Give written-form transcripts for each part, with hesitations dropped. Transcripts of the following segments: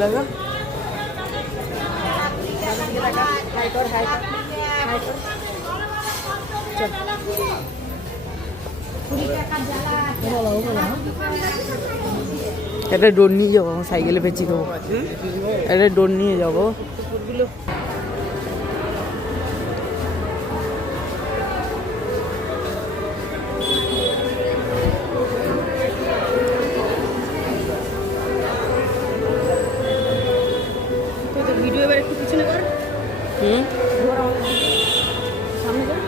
দেখো একটা ডোর নিয়ে যাবো, সাইকেলে পেঁচি দেবো, একটা ডোর নিয়ে যাবো। ভিডিও এবার একটু পিছনে কর। সামনে কর।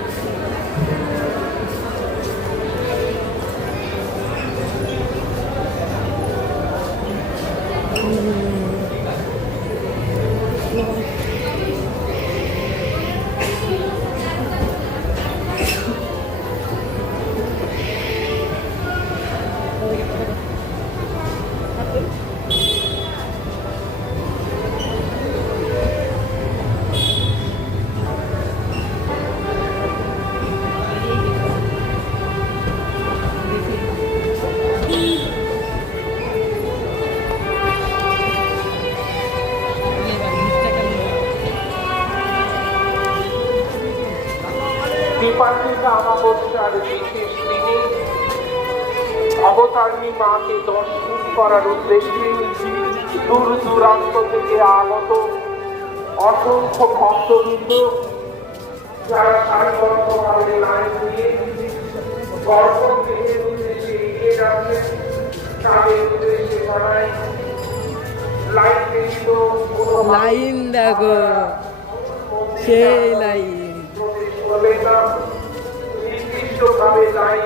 আমাবস্যার বিশেষ দিনে অবতারিণী মাকে দর্শন করার উদ্দেশ্যে দূর দূরান্ত থেকে আগত অসংখ্য ভক্তবৃন্দ যারা সারিবদ্ধভাবে লাইন দিয়ে গর্ভগৃহের উদ্দেশ্যে এগিয়ে যাচ্ছেন, তাদের উদ্দেশ্যে জানাই লাইন নিশ্চিত লাইন দেখো, সেই লাইন নির্দিষ্টভাবে লাইন